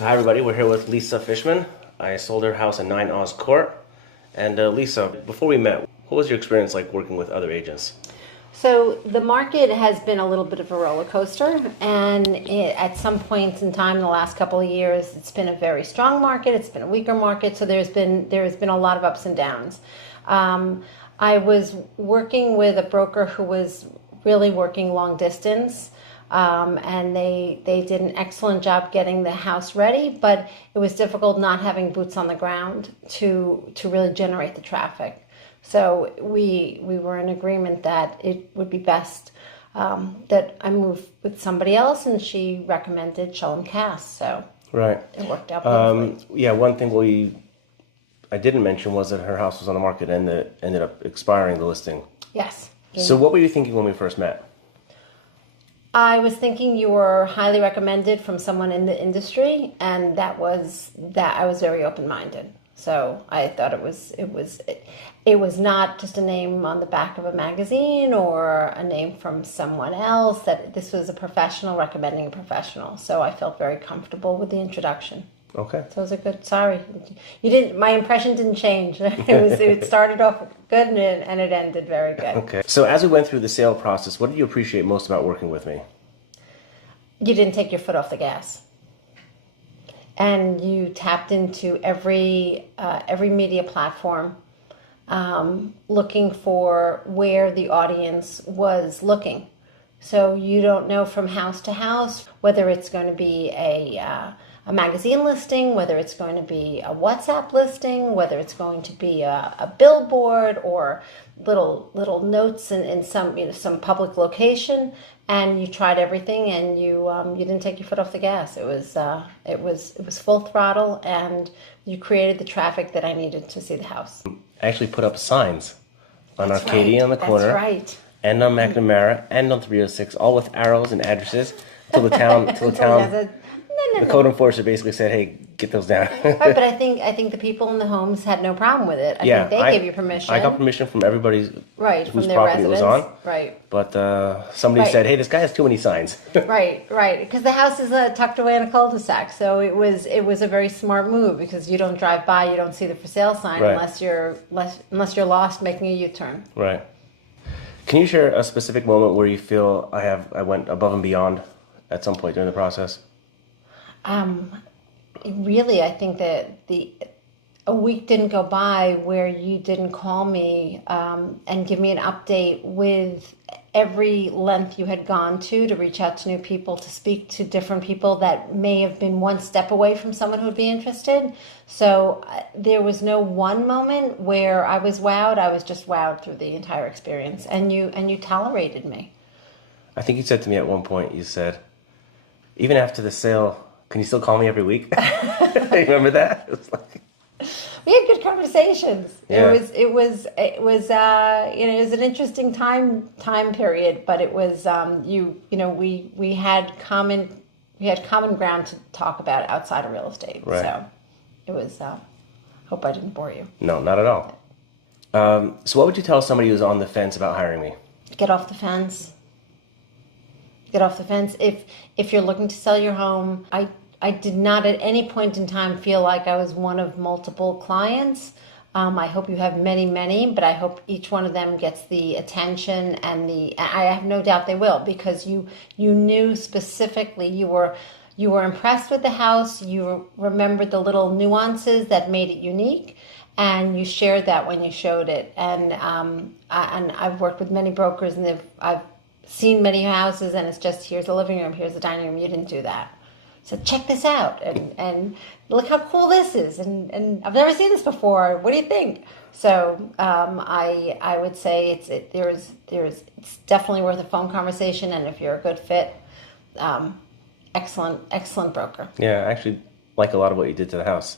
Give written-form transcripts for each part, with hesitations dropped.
So hi everybody, we're here with Lisa Fishman. I sold her house in 9 Oz Court. And Lisa, before we met, what was your experience like working with other agents? So the market has been a little bit of a roller coaster, and at some points in time in the last couple of years, it's been a very strong market, it's been a weaker market, so there's been a lot of ups and downs. I was working with a broker who was really working long distance, and they did an excellent job getting the house ready, but it was difficult not having boots on the ground to really generate the traffic. So we were in agreement that it would be best that I move with somebody else, and she recommended Sholom Kass. So right, it worked out beautifully. Yeah, one thing I didn't mention was that her house was on the market and it ended up expiring the listing. Yes. So what were you thinking when we first met? I was thinking you were highly recommended from someone in the industry, and that I was very open-minded. So I thought it was not just a name on the back of a magazine or a name from someone else, that this was a professional recommending a professional. So I felt very comfortable with the introduction. Okay. So it was a good, sorry, my impression didn't change. It started off good and it ended very good. Okay. So as we went through the sale process, what did you appreciate most about working with me? You didn't take your foot off the gas. And you tapped into every media platform, looking for where the audience was looking. So you don't know from house to house whether it's going to be a magazine listing, whether it's going to be a WhatsApp listing, whether it's going to be a billboard or little notes in some public location. And you tried everything, and you didn't take your foot off the gas. It was full throttle, and you created the traffic that I needed to see the house. I actually put up signs on That's Arcadia right. on the corner, That's right. and on McNamara, and on 306, all with arrows and addresses, till the town, the code enforcer basically said, "Hey, get those down." Right, but I think the people in the homes had no problem with it. I think they gave you permission. I got permission from everybody right, whose from their property residents. it was on. Right. But somebody said, "Hey, this guy has too many signs." Right. Because the house is tucked away in a cul-de-sac, so it was a very smart move, because you don't drive by, you don't see the for sale sign unless you're lost making a U-turn. Right. Can you share a specific moment where you feel I went above and beyond at some point during the process? Really, I think that a week didn't go by where you didn't call me and give me an update with every length you had gone to reach out to new people, to speak to different people that may have been one step away from someone who would be interested. So there was no one moment where I was wowed. I was just wowed through the entire experience, and you tolerated me. I think you said to me at one point, you said, even after the sale, can you still call me every week? Remember that? It was like... We had good conversations. Yeah. It was an interesting time period, but it was we had common ground to talk about outside of real estate. Right. So it was. Hope I didn't bore you. No, not at all. So what would you tell somebody who's on the fence about hiring me? Get off the fence. Get off the fence. If you're looking to sell your home, I did not at any point in time feel like I was one of multiple clients. I hope you have many, but I hope each one of them gets the attention and I have no doubt they will, because you knew specifically, you were impressed with the house, you remembered the little nuances that made it unique, and you shared that when you showed it. And I've worked with many brokers, and I've seen many houses, and it's just, here's the living room, here's the dining room. You didn't do that. So check this out, and look how cool this is, and I've never seen this before. What do you think? So I would say it's definitely worth a phone conversation, and if you're a good fit, excellent broker. Yeah, I actually like a lot of what you did to the house,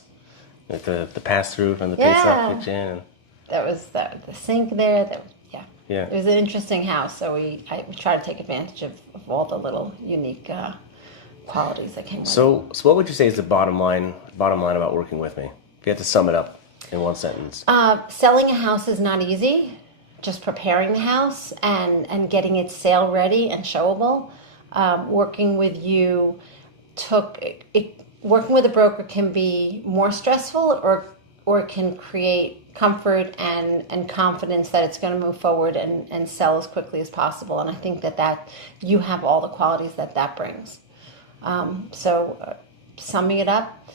like the pass through from the pizza kitchen. And... That was the sink there. Yeah. It was an interesting house, so we try to take advantage of all the little unique qualities that came with it. So what would you say is the bottom line about working with me? If you had to sum it up in one sentence. Selling a house is not easy. Just preparing the house and getting it sale ready and showable. Working with you working with a broker can be more stressful, or it can create comfort and confidence that it's going to move forward and sell as quickly as possible. And I think that you have all the qualities that brings. Summing it up,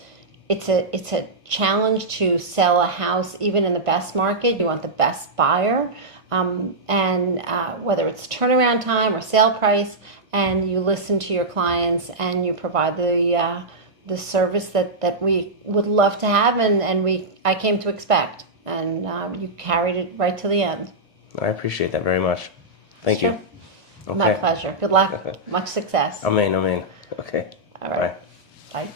it's a challenge to sell a house even in the best market. You want the best buyer, and whether it's turnaround time or sale price, and you listen to your clients and you provide the service that we would love to have and I came to expect, and you carried it right to the end. I appreciate that very much. Thank you. Okay. My pleasure. Good luck. Much success. Amen. Okay. All right. Bye.